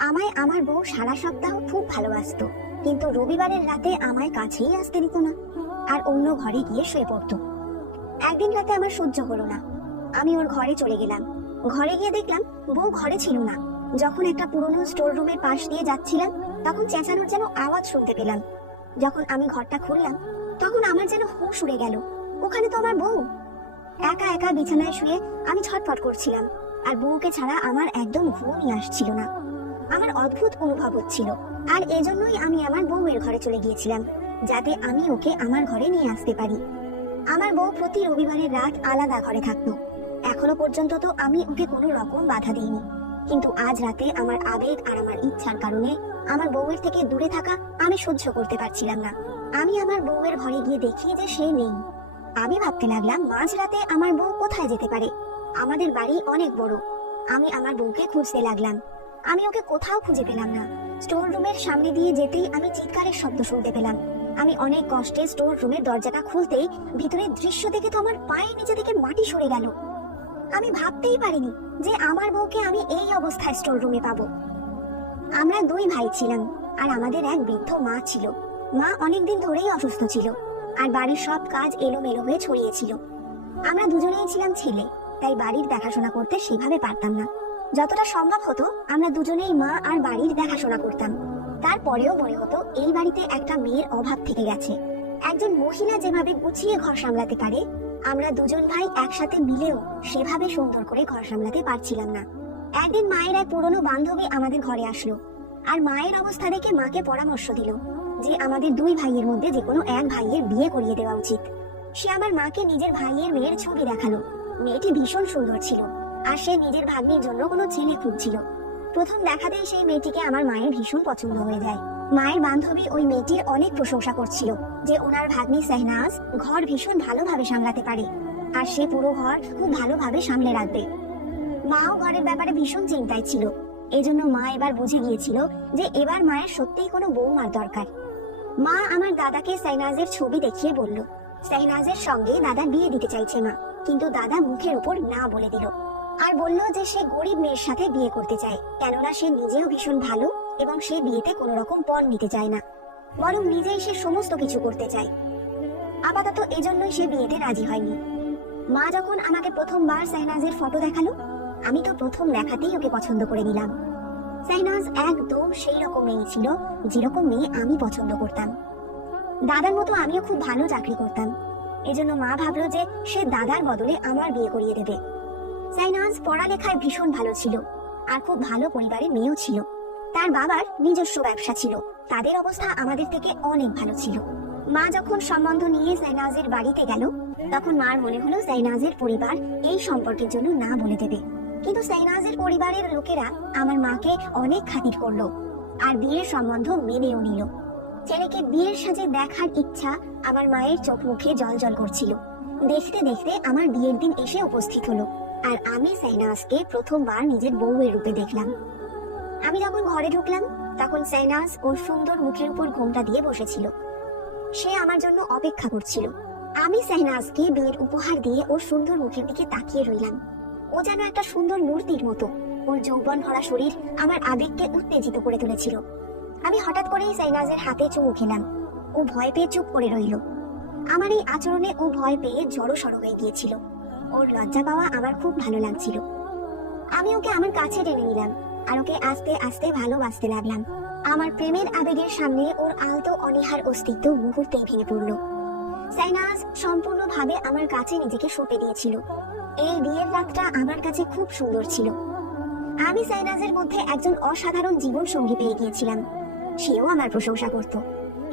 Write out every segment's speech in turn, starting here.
আমায় আমার বউ সারা সপ্তাহ খুব ভালোবাসতো, কিন্তু রবিবারের রাতে আমায় কাছেই আসতে দিত না আর অন্য ঘরে গিয়ে শুয়ে পড়তো। একদিন রাতে আমার সহ্য হলো না, আমি ওর ঘরে চলে গেলাম। ঘরে গিয়ে দেখলাম বউ ঘরে ছিল না। যখন একটা পুরনো স্টোর রুমের পাশ দিয়ে যাচ্ছিলাম, তখন চেঁচানোর যেন আওয়াজ শুনতে পেলাম। যখন আমি ঘরটা খুললাম, তখন আমার যেন হুঁশ উড়ে গেল, ওখানে তো আমার বউ। একা একা বিছানায় শুয়ে আমি ছটফট করছিলাম, আর বউকে ছাড়া আমার একদম ঘুমই আসছিল না। আমার অদ্ভুত অনুভব হচ্ছিল, আর এজন্যই আমি আমার বউয়ের ঘরে চলে গিয়েছিলাম, যাতে আমি ওকে আমার ঘরে নিয়ে আসতে পারি। আমার বউ প্রতি রবিবারের রাত আলাদা ঘরে থাকতো। এখনো পর্যন্ত তো আমি ওকে কোনো রকম বাধা দিইনি, কিন্তু আজ রাতে আমার আবেগ আর আমার ইচ্ছার কারণে আমার বউয়ের থেকে দূরে থাকা আমি সহ্য করতে পারছিলাম না। আমি আমার বউয়ের ঘরে গিয়ে দেখি যে সে নেই। আমি ভাবতে লাগলাম মাঝরাতে আমার বউ কোথায় যেতে পারে। আমাদের বাড়ি অনেক বড়। আমি আমার বউকে খুঁজতে লাগলাম। আমি ওকে কোথাও খুঁজে পেলাম না। স্টোর রুমের সামনে দিয়ে যেতেই আমি চিৎকারের শব্দ শুনতে পেলাম। আমি অনেক কষ্টে স্টোর রুমের দরজাটা খুলতেই ভিতরের দৃশ্য দেখে তো আমার পায়ের নিচে থেকে মাটি সরে গেল। আমি ভাবতেই পারিনি যে আমার বউকে আমি এই অবস্থায় স্টোর রুমে পাবো। আমরা দুই ভাই ছিলাম, আর আমাদের এক বৃদ্ধ মা ছিল। মা অনেকদিন ধরেই অসুস্থ ছিল, আর বাড়ির সব কাজ এলোমেলো হয়ে ছড়িয়েছিল। আমরা দুজনেই ছিলাম ছেলে, তাই বাড়ির দেখাশোনা করতে সেভাবে পারতাম না। যতটা সম্ভব হতো আমরা দুজনেই মা আর বাড়ির দেখাশোনা করতাম। তারপরেও মনে হতো এই বাড়িতে একটা মেয়ের অভাব থেকে গেছে। একজন মহিলা যেভাবে গুছিয়ে ঘর সামলাতে পারে, আমরা দুজন ভাই একসাথে মিলেও সেভাবে সুন্দর করে ঘর সামলাতে পারছিলাম না। একদিন মায়ের এক পুরনো বান্ধবী আমাদের ঘরে আসলো, আর মায়ের অবস্থা দেখে মাকে পরামর্শ দিল যে আমাদের দুই ভাইয়ের মধ্যে যে কোনো এক ভাইয়ের বিয়ে করিয়ে দেওয়া উচিত। সে আমার মাকে নিজের ভাইয়ের মেয়ের ছবি দেখালো। মেয়েটি ভীষণ সুন্দর ছিল, আর সে নিজের ভাগ্নির জন্য কোনো ছেলে খুঁজছিল। প্রথম দেখাতেই সেই মেয়েটিকে আমার মায়ের ভীষণ পছন্দ হয়ে যায়। মায়ের বান্ধবী ওই মেয়েটির অনেক প্রশংসা করছিল যে ওনার ভাগ্নি শাহনাজ ঘর ভীষণ ভালোভাবে সামলাতে পারে, আর সে পুরো ঘর খুব ভালোভাবে সামলে রাখবে। মাও ঘরের ব্যাপারে ভীষণ চিন্তায় ছিল। এজন্য মা এবার বুঝে গিয়েছিল যে এবার মায়ের সত্যিই কোনো বৌমার দরকার। মা আমার দাদাকে শাহনাজের ছবি দেখিয়ে বলল শাহনাজের সঙ্গে দাদা বিয়ে দিতে চাইছে মা, কিন্তু দাদা মুখের উপর না বলে দিল, আর বলল যে সে গরিব মেয়ের সাথে বিয়ে করতে চায়, কেননা সে নিজেও ভীষণ ভালো এবং সে বিয়েতে কোনো রকম পণ নিতে চায় না, বরং নিজেই সে সমস্ত কিছু করতে চায়। আপাতত এজন্যই সে বিয়েতে রাজি হয়নি। মা যখন আমাকে প্রথমবার শাহনাজের ফটো দেখালো, আমি তো প্রথম দেখাতেই ওকে পছন্দ করে নিলাম। শাহনাজ একদম সেই রকম মেয়ে ছিল যেরকম মেয়ে আমি পছন্দ করতাম। দাদার মতো আমিও খুব ভালো চাকরি করতাম, এজন্য মা ভাবলো যে সে দাদার বদলে আমার বিয়ে করিয়ে দেবে। শাহনাজ পড়ালেখায় ভীষণ ভালো ছিল, আর খুব ভালো পরিবারের মেয়েও ছিল। তার বাবার নিজস্ব ব্যবসা ছিল, তাদের অবস্থা আমাদের থেকে অনেক ভালো ছিল। মা যখন সম্বন্ধ নিয়ে শাহনাজের বাড়িতে গেল, তখন মার মনে হলো শাহনাজের পরিবার এই সম্পর্কের জন্য না বলে দেবে, কিন্তু শাহনাজের পরিবারের লোকেরা আমার মাকে অনেক খাতির করলো, আর বিয়ের সম্বন্ধ মেনেও নিল। ছেলেকে বিয়ের সাজে দেখার ইচ্ছা আমার মায়ের চোখ মুখে জল করছিল। দেখতে দেখতে আমার বিয়ের দিন এসে উপস্থিত হলো, আর আমি শাহনাজকে প্রথমবার নিজের বউয়ের রূপে দেখলাম। আমি যখন ঘরে ঢুকলাম, তখন শাহনাজ ওর সুন্দর মুখের উপর ঘোমটা দিয়ে বসেছিল। সে আমার জন্য অপেক্ষা করছিল। আমি শাহনাজকে বিয়ের উপহার দিয়ে ওর সুন্দর মুখের দিকে তাকিয়ে রইলাম। ও যেন একটা সুন্দর মূর্তির মতো। ওর যৌবন ভরা শরীর আমার আবেগকে উত্তেজিত করে তুলেছিল। আমি হঠাৎ করেই শাহনাজের হাতে চুমু খেলাম। ও ভয় পেয়ে চুপ করে রইল। আমার এই আচরণে ও ভয় পেয়ে জড়সড় হয়ে গিয়েছিল। ওর লজ্জা পাওয়া আমার খুব ভালো লাগছিল। আমি ওকে আমার কাছে টেনে নিলাম, আর ওকে আস্তে আস্তে ভালোবাসতে লাগলাম। আমার প্রেমের আবেগের সামনে ওর আলতো অনীহার অস্তিত্ব মুহূর্তেই ভেঙে পড়ল। শাহনাজ সম্পূর্ণভাবে আমার কাছে নিজেকে সঁপে দিয়েছিল। এই বিয়ের রাতটা আমার কাছে খুব সুন্দর ছিল। আমি শাহনাজের মধ্যে একজন অসাধারণ জীবন সঙ্গী পেয়ে গিয়েছিলাম। সেও আমার প্রশংসা করত,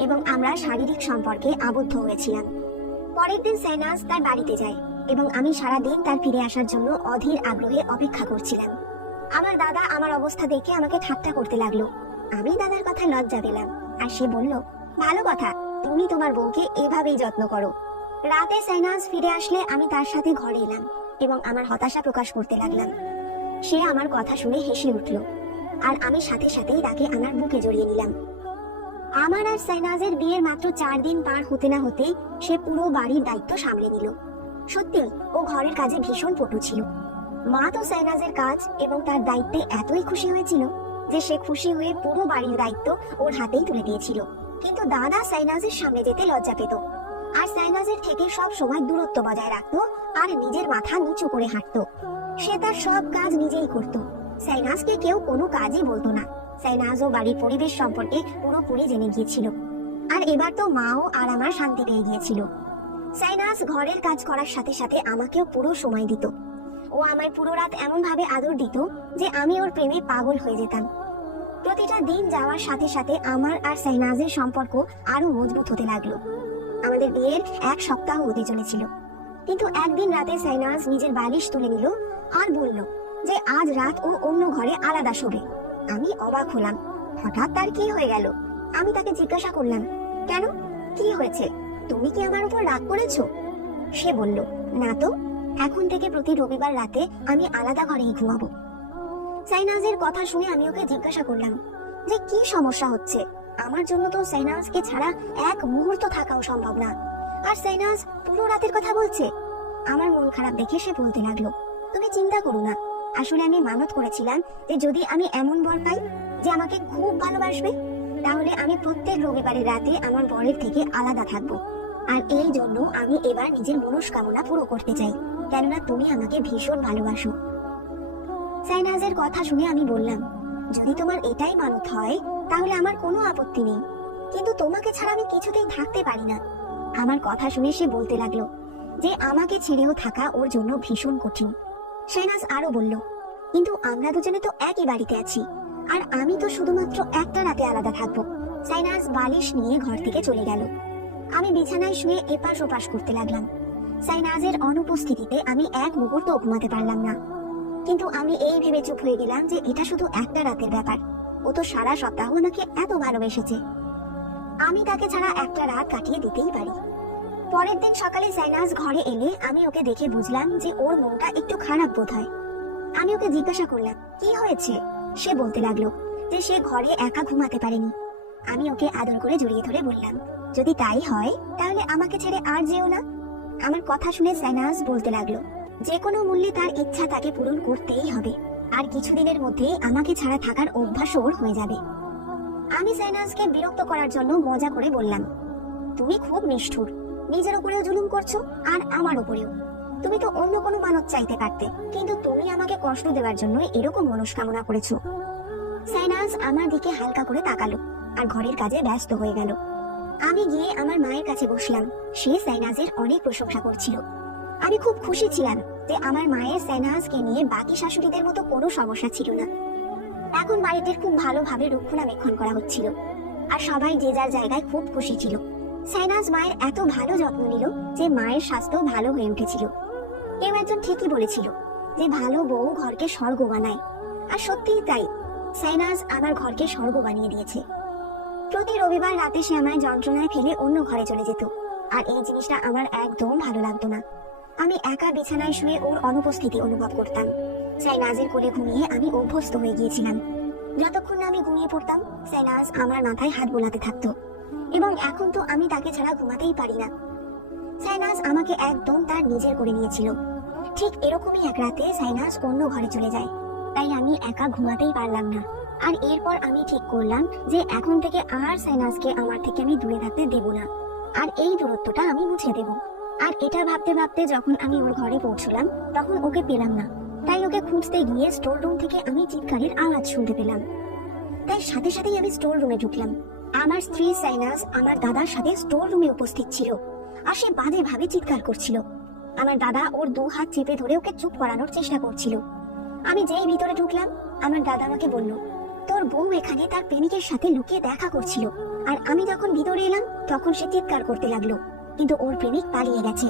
এবং আমরা শারীরিক সম্পর্কে আবদ্ধ হয়েছিলাম। পরের দিন শাহনাজ তার বাড়িতে যায়, এবং আমি সারাদিন তার ফিরে আসার জন্য অধীর আগ্রহে অপেক্ষা করছিলাম। আমার দাদা আমার অবস্থা দেখে আমাকে ঠাট্টা করতে লাগলো। আমি দাদার কথায় লজ্জা পেলাম, আর সে বলল, ভালো কথা, তুমি তোমার বউকে এভাবেই যত্ন করো। রাতে শাহনাজ ফিরে আসলে আমি তার সাথে ঘরে এলাম এবং আমার হতাশা প্রকাশ করতে লাগলাম। সে আমার কথা শুনে হেসে উঠল, আর আমি সাথে সাথেই তাকে আমার বুকে জড়িয়ে নিলাম। আমার আর শাহনাজের বিয়ের মাত্র 4 দিন পার হতে না হতেই সে পুরো বাড়ির দায়িত্ব সামলে নিল। সত্যি ও ঘরের কাজে ভীষণ পটু ছিল। মা তো শাহনাজের কাজ এবং তার দায়িত্বে এতই খুশি হয়েছিল যে সে খুশি হয়ে পুরো বাড়ির দায়িত্ব ওর হাতেই তুলে দিয়েছিল। কিন্তু দাদা সাইনাজের সামনে যেতে লজ্জা পেত, আর সাইনাজের থেকে সব সময় দূরত্ব বজায় রাখতো আর নিজের মাথা নিচু করে হাঁটতো। সে তার সব কাজ নিজেই করত। সাইনাজকে কেউ কোনো কাজই বলতো না। সাইনাজও বাড়ির পরিবেশ সম্পর্কে পুরোপুরি জেনে গিয়েছিল, আর এবার তো মাও আর আমার শান্তি পেয়ে গিয়েছিল। সাইনাজ ঘরের কাজ করার সাথে সাথে আমাকেও পুরো সময় দিত। ও আমায় পুরো রাত এমন ভাবে আদর দিত যে আমি ওর প্রেমে পাগল হয়ে যেতাম। প্রতিটা দিন যাওয়ার সাথে সাথে আমার আর সাইনাজের সম্পর্ক আরো মজবুত হতে লাগলো। আমাদের বিয়ের 1 সপ্তাহ হতে চলেছিল, কিন্তু একদিন রাতে সাইনাজ নিজের বালিশ তুলে নিল আর বলল যে আজ রাত ও অন্য ঘরে আলাদা শোবে। আমি অবাক হলাম, হঠাৎ তার কি হয়ে গেল? আমি তাকে জিজ্ঞাসা করলাম, কেন, কি হয়েছে? তুমি কি আমার উপর রাগ করেছো? সে বলল, না তো, এখন থেকে প্রতি রবিবার রাতে আমি আলাদা ঘরেই ঘুমাবো। সাইনাজের কথা শুনে আমি ওকে জিজ্ঞাসা করলাম যে কি সমস্যা হচ্ছে। আমার জন্য তো সাইনাজকে ছাড়া এক মুহূর্ত থাকাও সম্ভব না, আর সাইনাজ পুরো রাতের কথা বলছে। আমার মন খারাপ দেখে সে বলতে লাগলো, তুমি চিন্তা করো না, আসলে আমি মানত করেছিলাম যে যদি আমি এমন বর পাই যে আমাকে খুব ভালোবাসবে, তাহলে আমি প্রত্যেক রবিবারের রাতে আমার বরের থেকে আলাদা থাকবো। আর এই জন্য আমি এবার নিজের মনস্কামনা পুরো করতে চাই, কেননা তুমি আমাকে ভীষণ ভালোবাসো। সাইনাজের কথা শুনে আমি বললাম, যদি তোমার এটাই মানত হয় তাহলে আমার কোনো আপত্তি নেই, কিন্তু তোমাকে ছাড়া আমি কিছুতেই থাকতে পারি না। আমার কথা শুনে সে বলতে লাগলো যে আমাকে ছেড়েও থাকা ওর জন্য ভীষণ কঠিন। সাইনাজ আরো বলল, কিন্তু আমরা দুজনে তো একই বাড়িতে আছি, আর আমি তো শুধুমাত্র একটা রাতে আলাদা থাকবো। সাইনাজ বালিশ নিয়ে ঘর থেকে চলে গেল। আমি বিছানায় শুয়ে এপাশ ওপাশ করতে লাগলাম। সাইনাজের অনুপস্থিতিতে আমি এক মুহূর্ত ঘুমাতে পারলাম না, কিন্তু আমি এই ভেবে চুপ হয়ে গেলাম যে এটা শুধু একটা রাতের ব্যাপার। ও তো সারা সপ্তাহ আমাকে এত ভালোবেসেছে, আমি তাকে ছাড়া একটা রাত কাটিয়ে দিতেই পারি। পরের দিন সকালে সাইনাজ ঘরে এলে আমি ওকে দেখে বুঝলাম যে ওর মনটা একটু খারাপ বোধ হয়। আমি ওকে জিজ্ঞাসা করলাম, কি হয়েছে? সে বলতে লাগলো যে সে ঘরে একা ঘুমাতে পারেনি। আমি ওকে আদর করে জড়িয়ে ধরে বললাম, যদি তাই হয় তাহলে আমাকে ছেড়ে আর যেও না। আমার কথা শুনে সাইনাজ বলতে লাগলো, যে কোনো মূল্যে তার ইচ্ছা তাকে পূরণ করতেই হবে, আর কিছুদিনের মধ্যে আমাকে ছাড়া থাকার অভ্যাস ওর হয়ে যাবে। আমি সাইনাজকে বিরক্ত করার জন্য মজা করে বললাম, তুমি খুব নিষ্ঠুর, নিজের উপরেও জুলুম করছো আর আমার উপরেও। তুমি তো অন্য কোনো মানত চাইতে পারতে, কিন্তু তুমি আমাকে কষ্ট দেওয়ার জন্য এরকম মনস্কামনা করেছো। সাইনাজ আমার দিকে হালকা করে তাকালো আর ঘরের কাজে ব্যস্ত হয়ে গেল। আমি গিয়ে আমার মায়ের কাছে বসলাম। সে সাইনাজের অনেক প্রশংসা করছিল। আমি খুব খুশি ছিলাম যে আমার মায়ের সাইনাজকে নিয়ে বাকি শাশুড়িদের মতো কোনো সমস্যা ছিল না। এখন বাড়িটির খুব ভালোভাবে রক্ষণাবেক্ষণ করা হচ্ছিল, আর সবাই যে যার জায়গায় খুব খুশি ছিল। সাইনাজ মায়ের এত ভালো যত্ন নিল যে মায়ের স্বাস্থ্য ভালো হয়ে উঠেছিল। কেউ একজন ঠিকই বলেছিল যে ভালো বউ ঘরকে স্বর্গ বানায়, আর সত্যিই তাই, সাইনাজ আমার ঘরকে স্বর্গ বানিয়ে দিয়েছে। প্রতি রবিবার রাতে সে আমায় যন্ত্রণায় ফেলে অন্য ঘরে চলে যেত, আর এই জিনিসটা আমার একদম ভালো লাগতো না। আমি একা বিছানায় শুয়ে ওর অনুপস্থিতি অনুভব করতাম। সাইনাজের কোলে ঘুমিয়ে আমি অভ্যস্ত হয়ে গিয়েছিলাম। যতক্ষণ না আমি ঘুমিয়ে পড়তাম, সাইনাজ আমার মাথায় হাত বোলাতে থাকতো, এবং এখন তো আমি তাকে ছাড়া ঘুমাতেই পারি না। সাইনাজ আমাকে একদম তার নিজের করে নিয়েছিল। ঠিক এরকমই এক রাতে সাইনাজ অন্য ঘরে চলে যায়, তাই আমি একা ঘুমাতেই পারলাম না। আর এরপর আমি ঠিক করলাম যে এখন থেকে আর সাইনাজকে আমার থেকে আমি দূরে থাকতে দেব না, আর এই দূরত্বটা আমি মুছে দেব। আর এটা ভাবতে ভাবতে যখন আমি ওর ঘরে পৌঁছলাম তখন ওকে পেলাম না, তাই ওকে খুঁজতে গিয়ে স্টোর রুম থেকে আমি চিৎকারের আওয়াজ শুনতে পেলাম। তাই সাথে সাথেই আমি স্টোর রুমে ঢুকলাম। আমার স্ত্রী সাইনাজ আমার দাদার সাথে স্টোর রুমে উপস্থিত ছিল, আর সে বাজে ভাবে চিৎকার করছিল। আমার দাদা ওর 2 হাত চেপে ধরে ওকে চুপ করানোর চেষ্টা করছিল। আমি যেই ভিতরে ঢুকলাম, আমার দাদা আমাকে বলল, তোর বউ এখানে তার প্রেমিকের সাথে লুকিয়ে দেখা করছিল। আর আমি যখন ভিতরে এলাম তখন সে চিৎকার করতে লাগলো, কিন্তু ওর প্রেমিক পালিয়ে গেছে।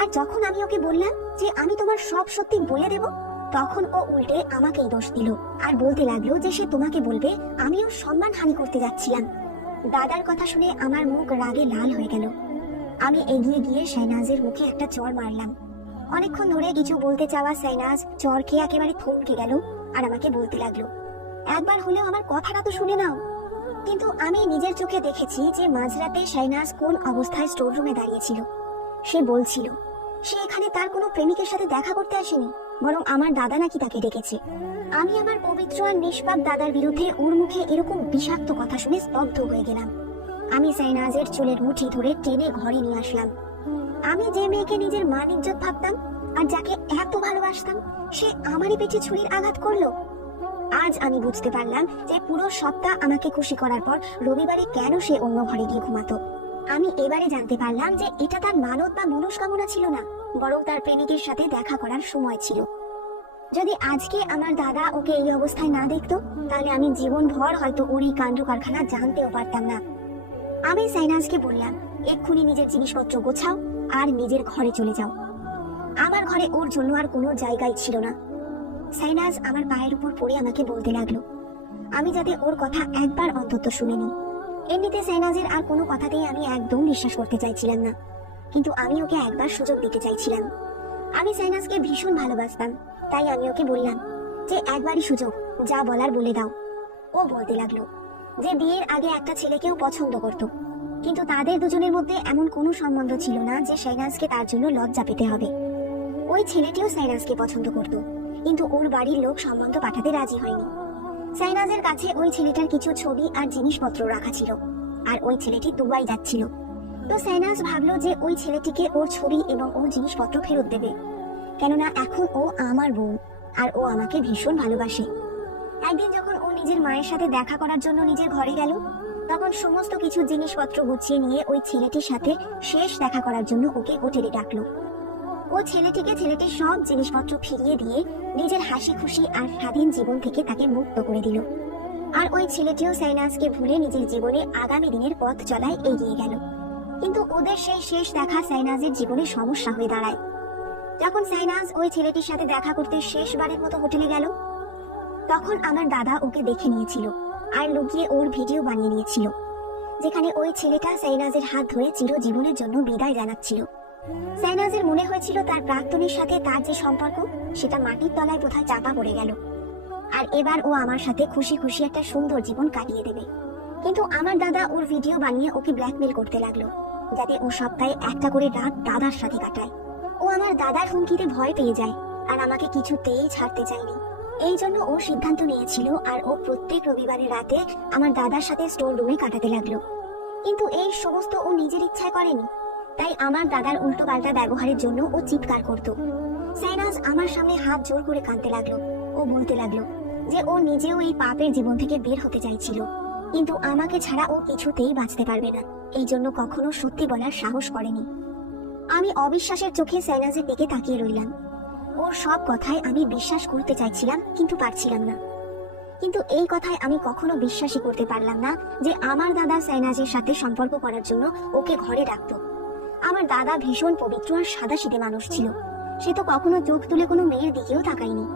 আর যখন আমি ওকে বললাম যে আমি তোমার সব সত্যি বলে দেব, তখন ও উল্টে আমাকেই দোষ দিল আর বলতে লাগলো যে সে তোমাকে বলবে আমি ওর সম্মানহানি করতে যাচ্ছিলাম। দাদার কথা শুনে আমার মুখ রাগে লাল হয়ে গেল। আমি এগিয়ে গিয়ে সাইনাজের মুখে একটা চড় মারলাম। অনেকক্ষণ ধরে কিছু বলতে চাওয়া সাইনাজ চড় খেয়ে একেবারে থমকে গেল আর আমাকে বলতে লাগলো, একবার হলেও আমার কথাটা তো শুনে নাও। কিন্তু আমি নিজের চোখে দেখেছি যে মাঝরাতে সাইনাজ কোন অবস্থায় স্টোর রুমে দাঁড়িয়েছিল। সে বলছিল সে এখানে তার কোনো প্রেমিকের সাথে দেখা করতে আসেনি, বরং আমার দাদা নাকি তাকে ডেকেছে। আমি আমার পবিত্র আর নিষ্পাপ দাদার বিরুদ্ধে ওর মুখে এরকম বিষাক্ত কথা শুনে স্তব্ধ হয়ে গেলাম। আমি সাইনাজের চুলের মুঠি ধরে টেনে ঘরে নিয়ে আসলাম। আমি যে মেয়েকে নিজের মান ইজ্জত ভাবতাম আর যাকে এত ভালোবাসতাম, সে আমারই পেটে ছুরির আঘাত করলো। আজ আমি বুঝতে পারলাম যে পুরো সপ্তাহ আমাকে খুশি করার পর রবিবারে কেন সে অন্য ঘরে গিয়ে ঘুমাতো। আমি এবারে জানতে পারলাম যে এটা তার মানত বা মনস্কামনা ছিল না, বরং তার প্রেমিকের সাথে দেখা করার সময় ছিল। যদি আজকে আমার দাদা ওকে এই অবস্থায় না দেখতো, তাহলে আমি জীবনভর হয়তো ওর এই কাণ্ড কারখানা জানতেও পারতাম না। আমি সাইনাজকে বললাম, এক্ষুনি নিজের জিনিসপত্র গোছাও আর নিজের ঘরে চলে যাও। আমার ঘরে ওর জন্য আর কোনো জায়গাই ছিল না। সাইনাজ আমার পায়ের উপর পড়ে আমাকে বলতে লাগলো আমি যাতে ওর কথা একবার অন্তত শুনে নিই। এমনিতে সাইনাজের আর কোনো কথাতেই আমি একদম বিশ্বাস করতে চাইছিলাম না, কিন্তু আমি ওকে একবার সুযোগ দিতে চাইছিলাম। আমি সাইনাজকে ভীষণ ভালোবাসতাম, তাই আমি ওকে বললাম যে একবারই সুযোগ, যা বলার বলে দাও। ও বলতে লাগলো যে বিয়ের আগে একটা ছেলেকেও পছন্দ করত, কিন্তু তাদের দুজনের মধ্যে এমন কোনো সম্বন্ধ ছিল না যে সাইনাজকে তার জন্য লজ্জা পেতে হবে। ওই ছেলেটিও সাইনাজকে পছন্দ করত, কিন্তু ওর বাড়ির লোক সম্বন্ধ পাঠাতে রাজি হয়নি। সাইনাজের কাছে ওই ছেলেটার কিছু ছবি আর জিনিসপত্র রাখা ছিল, আর ওই ছেলেটি দুবাই যাচ্ছিল। তো সাইনাজ ভাবলো যে ওই ছেলেটিকে ওর ছবি এবং ওর জিনিসপত্র ফেরত দেবে, কেননা এখন ও আমার বউ আর ও আমাকে ভীষণ ভালোবাসে। একদিন যখন ও নিজের মায়ের সাথে দেখা করার জন্য নিজের ঘরে গেল, তখন সমস্ত কিছু জিনিসপত্র গুছিয়ে নিয়ে ওই ছেলেটির সাথে শেষ দেখা করার জন্য ওকে হোটেলে ডাকলো। ও ছেলেটিকে ছেলেটির সব জিনিসপত্র ফিরিয়ে দিয়ে নিজের হাসি খুশি আর স্বাধীন জীবন থেকে তাকে মুক্ত করে দিল। আর ওই ছেলেটিও সাইনাজকে ভুলে নিজের জীবনে আগামী দিনের পথ চলায় এগিয়ে গেল। কিন্তু ওদের সেই শেষ দেখা সাইনাজের জীবনে সমস্যা হয়ে দাঁড়ায়। যখন সাইনাজ ওই ছেলেটির সাথে দেখা করতে শেষবারের মতো হোটেলে গেল, তখন আমার দাদা ওকে দেখে নিয়েছিল আর লুকিয়ে ওর ভিডিও বানিয়ে নিয়েছিল, যেখানে ওই ছেলেটা সাইনাজের হাত ধরে চিরজীবনের জন্য বিদায় জানাচ্ছিল। সাইনাজের মনে হয়েছিল তার প্রাক্তনের সাথে তার যে সম্পর্ক, সেটা মাটির তলায় কোথায় চাপা পড়ে গেল, আর এবার ও আমার সাথে খুশি খুশি একটা সুন্দর জীবন কাটিয়ে দেবে। কিন্তু আমার দাদা ওর ভিডিও বানিয়ে ওকে ব্ল্যাকমেল করতে লাগলো, যাতে ও সপ্তাহে একটা করে রাত দাদার সাথে কাটায়। ও আমার দাদার হুমকিতে ভয় পেয়ে যায় আর আমাকে কিছুতেই ছাড়তে চায়নি। এই জন্য ও সিদ্ধান্ত নিয়েছিল আর ও প্রত্যেক রবিবারের রাতে আমার দাদার সাথে স্টোর রুমে কাটাতে লাগলো। কিন্তু এই সমস্ত ও নিজের ইচ্ছায় করেনি, তাই আমার দাদার উল্টো পাল্টা ব্যবহারের জন্য ও চিৎকার করত। সাইনাজ আমার সামনে হাত জোর করে কাঁদতে লাগলো। ও বলতে লাগলো যে ও নিজেও এই পাপের জীবন থেকে বের হতে চাইছিল, কিন্তু আমাকে ছাড়া ও কিছুতেই বাঁচতে পারবে না, এই জন্য কখনো সত্যি বলার সাহস করেনি। আমি অবিশ্বাসের চোখে সাইনাজের দিকে তাকিয়ে রইলাম। ওর সব কথায় আমি বিশ্বাস করতে চাইছিলাম, কিন্তু পারছিলাম না। কিন্তু এই কথায় আমি কখনো বিশ্বাসই করতে পারলাম না যে আমার দাদা সাইনাজের সাথে সম্পর্ক করার জন্য ওকে ঘরে ডাকতো। আমার দাদা ভীষণ পবিত্র আর সাদাসিধে মানুষ ছিল, সে তো কখনো চোখ তুলে কোনো মেয়ের দিকেও তাকায়নি।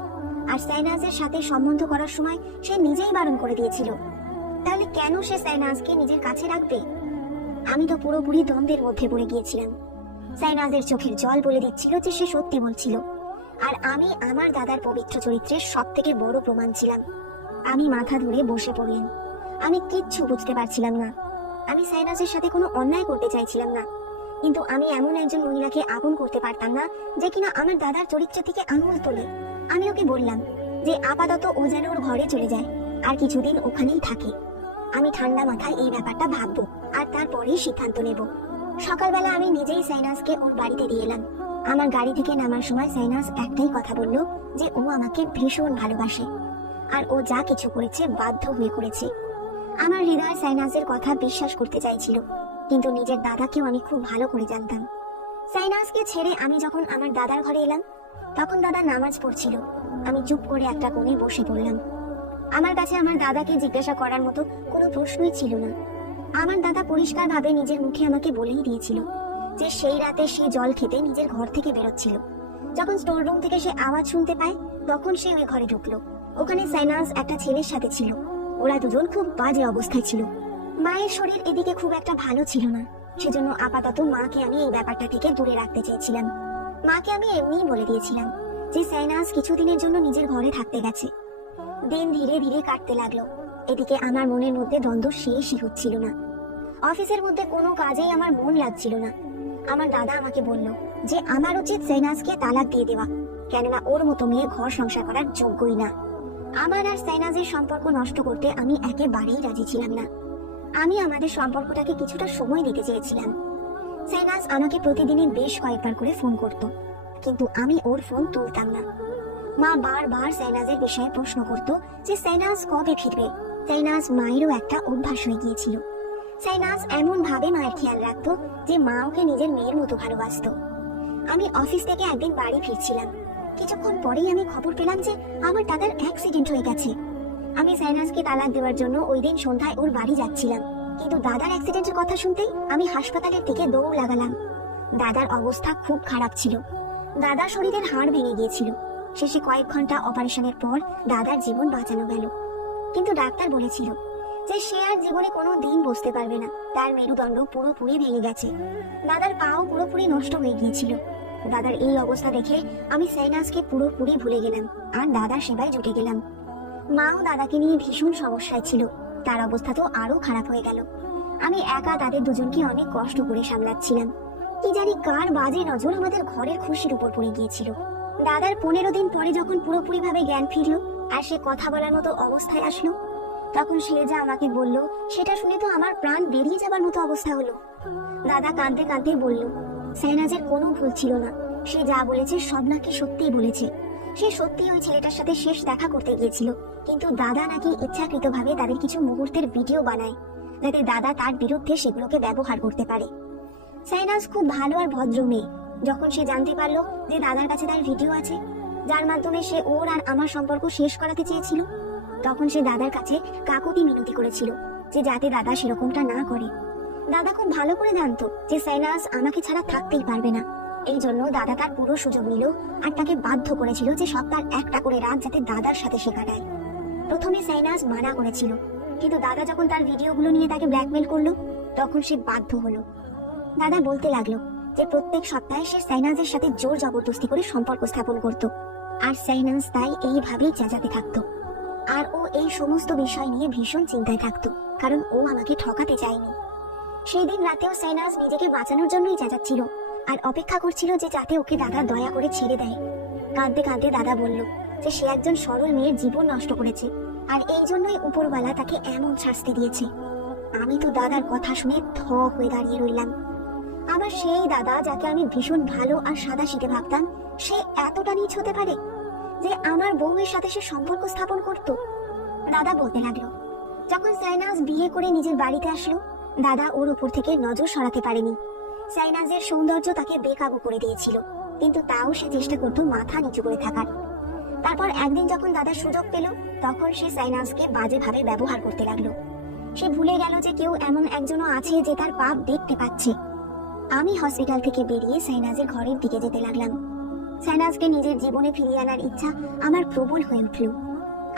আর সাইনাজের সাথে সম্বন্ধ করার সময় সে নিজেই বারণ করে দিয়েছিল। তাহলে কেন সে সাইনাজকে নিজের কাছে রাখবে? আমি তো পুরোপুরি দ্বন্দ্বের মধ্যে পড়ে গিয়েছিলাম। সাইনাজের চোখের জল বলে দিচ্ছিল যে সে সত্যি বলছিল, আর আমি আমার দাদার পবিত্র চরিত্রের সব থেকে বড় প্রমাণ ছিলাম। আমি মাথা ধরে বসে পড়লাম। আমি কিচ্ছু বুঝতে পারছিলাম না। আমি সাইনাজের সাথে কোনো অন্যায় করতে চাইছিলাম না, কিন্তু আমি এমন একজন মহিলাকে আপন করতে পারতাম না যে কিনা আমার দাদার চরিত্র থেকে আঙুল তোলে। আমি ওকে বললাম যে আপাতত ও যেন ওর ঘরে চলে যায় আর কিছুদিন ওখানেই থাকে। আমি ঠান্ডা মাথায় এই ব্যাপারটা ভাববো আর তারপরেই সিদ্ধান্ত নেব। সকালবেলা আমি নিজেই সাইনাজকে ওর বাড়িতে দিয়ে এলাম। আমার গাড়ি থেকে নামার সময় সাইনাজ একটাই কথা বলল যে ও আমাকে ভীষণ ভালোবাসে আর ও যা কিছু করেছে বাধ্য হয়ে করেছে। আমার হৃদয় সাইনাজের কথা বিশ্বাস করতে চাইছিল, কিন্তু নিজের দাদাকেও আমি খুব ভালো করে জানতাম। সাইনাজকে ছেড়ে আমি যখন আমার দাদার ঘরে এলাম, তখন দাদা নামাজ পড়ছিল। আমি চুপ করে একটা কোণে বসে পড়লাম। আমার কাছে আমার দাদাকে জিজ্ঞাসা করার মতো কোনো প্রশ্নই ছিল না। আমার দাদা পরিষ্কারভাবে নিজের মুখে আমাকে বলেই দিয়েছিল যে সেই রাতে সে জল খেতে নিজের ঘর থেকে বেরোচ্ছিল। যখন স্টোর রুম থেকে সে আওয়াজ শুনতে পায়, তখন সে ওই ঘরে ঢুকলো। ওখানে সাইনাজ একটা ছেলের সাথে ছিল। ওরা দুজন খুব বাজে অবস্থায় ছিল। মায়ের শরীর এদিকে খুব একটা ভালো ছিল না, সেজন্য আপাতত মাকে আমি এই ব্যাপারটা থেকে দূরে রাখতে চেয়েছিলাম। মাকে আমি এমনিই বলে দিয়েছিলাম যে সাইনাজ কিছুদিনের জন্য নিজের ঘরে থাকতে গেছে। দিন ধীরে ধীরে কাটতে লাগলো। এদিকে আমার মনের মধ্যে দ্বন্দ্ব শেষই হচ্ছিল না। অফিসের মধ্যে কোনো কাজেই আমার মন লাগছিল না। আমার দাদা আমাকে বলল যে আমার উচিত সাইনাজকে তালাক দিয়ে দেওয়া, কেননা ওর মতো মেয়ে ঘর সংসার করার যোগ্যই না। আমার আর সাইনাজের সম্পর্ক নষ্ট করতে আমি একেবারেই রাজি ছিলাম না। আমি আমাদের সম্পর্কটাকে কিছুটা সময় দিতে চেয়েছিলাম। সাইনাজ আমাকে প্রতিদিনই বেশ কয়েকবার করে ফোন করত, কিন্তু আমি ওর ফোন তুলতাম না। মা বারবার সাইনাজের বিষয়ে প্রশ্ন করত যে সাইনাজ কবে ফিরবে। সাইনাজ মায়েরও একটা অভ্যাস হয়ে গিয়েছিল। সাইনাজ এমন ভাবে মায়ের খেয়াল রাখতো যে মা ওকে নিজের মেয়ের মতো ভালোবাসতো। আমি অফিস থেকে একদিন বাড়ি ফিরছিলাম। কিছুক্ষণ পরেই আমি খবর পেলাম যে আমার দাদার অ্যাক্সিডেন্ট হয়ে গেছে। আমি সাইনাজকে তালাক দেওয়ার জন্য ওই দিন সন্ধ্যায় ওর বাড়ি যাচ্ছিলাম, কিন্তু দাদার অ্যাক্সিডেন্টের কথা শুনতেই আমি হাসপাতালের দিকে দৌড় লাগালাম। দাদার অবস্থা খুব খারাপ ছিল। দাদার শরীরের হাড় ভেঙে গিয়েছিল। শেষে কয়েক ঘন্টা অপারেশনের পর দাদার জীবন বাঁচানো গেল, কিন্তু ডাক্তার বলেছিল যে সে আর জীবনে কোনো দিন বসতে পারবে না। তার মেরুদণ্ড পুরোপুরি ভেঙে গেছে। দাদার পাও পুরোপুরি নষ্ট হয়ে গিয়েছিল। দাদার এই অবস্থা দেখে আমি সাইনাজকে পুরোপুরি ভুলে গেলাম আর দাদার সেবায় জুটে গেলাম। মাও দাদাকে নিয়ে ভীষণ সমস্যায় ছিল। তার অবস্থা তো আরো খারাপ হয়ে গেল। আমি একা তাদের দুজনকে অনেক কষ্ট করে সামলাচ্ছিলাম। কি জানি কার বাজে নজর আমাদের ঘরের খুশির উপর পড়ে গিয়েছিল। দাদার 15 দিন পরে যখন পুরোপুরি ভাবে জ্ঞান ফিরলো আর সে কথা বলার মতো অবস্থায় আসলো, তখন সে যা আমাকে বলল সেটা শুনে তো আমার প্রাণ বেরিয়ে যাবার মতো অবস্থা হলো। দাদা কাঁদতে কাঁদতে বলল সাইনাজের কোনো ভুল ছিল না। সে যা বলেছে সব নাকি সত্যিই বলেছে। সে সত্যি ওই ছেলেটার সাথে শেষ দেখা করতে গিয়েছিল, কিন্তু দাদা নাকি ইচ্ছাকৃতভাবে তাদের কিছু মুহূর্তের ভিডিও বানায় যাতে দাদা তার বিরুদ্ধে সেগুলোকে ব্যবহার করতে পারে। সাইনাজ খুব ভালো আর ভদ্র মেয়ে। যখন সে জানতে পারলো যে দাদার কাছে তার ভিডিও আছে যার মাধ্যমে সে ওর আর আমার সম্পর্ক শেষ করাতে চেয়েছিল, তখন সে দাদার কাছে কাকুতি মিনতি করেছিল যে যাতে দাদা সেরকমটা না করে। দাদা খুব ভালো করে জানতো যে সাইনাজ আমাকে ছাড়া থাকতেই পারবে না। এই জন্য দাদা তার পুরো সুযোগ নিল আর তাকে বাধ্য করেছিল যে সপ্তাহে একটা করে রাত যাতে দাদার সাথে সে কাটায়। প্রথমে সাইনাজ মানা করেছিল, কিন্তু দাদা যখন তার ভিডিওগুলো নিয়ে তাকে ব্ল্যাকমেল করলো তখন সে বাধ্য হলো। দাদা বলতে লাগলো যে প্রত্যেক সপ্তাহে সে সাইনাজের সাথে জোর জবরদস্তি করে সম্পর্ক স্থাপন করত, আর সাইনাজ তাই এইভাবেই চেঁচাতে থাকতো। আর ও এই সমস্ত বিষয় নিয়ে ভীষণ চিন্তায় থাকতো, কারণ ও আমাকে ঠকাতে চায়নি। সেই দিন রাতেও সাইনাজ নিজেকে বাঁচানোর জন্যই চেঁচাচ্ছিল আর অপেক্ষা করছিল যে যাতে ওকে দাদা দয়া করে ছেড়ে দেয়। কাঁদতে কাঁদতে দাদা বলল যে সে একজন সরল মেয়ের জীবন নষ্ট করেছে আর এই জন্যই উপরওয়ালা তাকে এমন শাস্তি দিয়েছে। আমি তো দাদার কথা শুনে থ হয়ে দাঁড়িয়ে রইলাম। আমার সেই দাদা যাকে আমি ভীষণ ভালো আর সাদাসিধে ভাবতাম, সে এতটা নীচ হতে পারে যে আমার বউয়ের সাথে সে সম্পর্ক স্থাপন করত। দাদা বলতে লাগলো যখন সাইনাজ বিয়ে করে নিজের বাড়িতে আসলো, দাদা ওর উপর থেকে নজর সরাতে পারেনি। সাইনাজের সৌন্দর্য তাকে বেকাবু করে দিয়েছিল, কিন্তু তাও সে চেষ্টা করতো মাথা নিচু করে থাকার। তারপর একদিন যখন দাদা সুযোগ পেল, তখন সে সাইনাজকে বাজেভাবে ব্যবহার করতে লাগলো। সে ভুলে গেল যে কেউ এমন একজনও আছে যে তার পাপ দেখতে পাচ্ছে। আমি হসপিটাল থেকে বেরিয়ে সাইনাজের ঘরের দিকে যেতে লাগলাম। সাইনাজকে নিজের জীবনে ফিরিয়ে আনার ইচ্ছা আমার প্রবল হয়ে উঠল।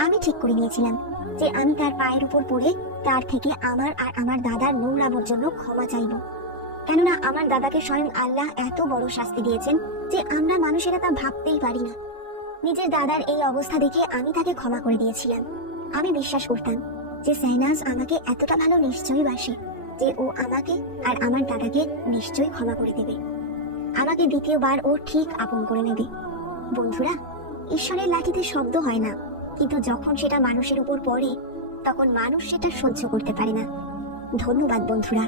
আমি ঠিক করে নিয়েছিলাম যে আমি তার পায়ের উপর পড়ে তার থেকে আমার আর আমার দাদার নোংরামোর জন্য ক্ষমা চাইব। কেননা আমার দাদাকে স্বয়ং আল্লাহ এত বড় শাস্তি দিয়েছেন যে আমরা মানুষেরা তা ভাবতেই পারি না। নিজের দাদার এই অবস্থা দেখে আমি তাকে ক্ষমা করে দিয়েছিলাম। আমি বিশ্বাস করতাম যে সাইনাজ আমাকে এতটা ভালো নিশ্চয়ই বাসে যে ও আমাকে আর আমার দাদাকে নিশ্চয়ই ক্ষমা করে দেবে। আমাকে দ্বিতীয়বার ও ঠিক আপন করে নেবে। বন্ধুরা, ঈশ্বরের লাঠিতে শব্দ হয় না, কিন্তু যখন সেটা মানুষের উপর পড়ে তখন মানুষ সেটা সহ্য করতে পারে না। ধন্যবাদ বন্ধুরা।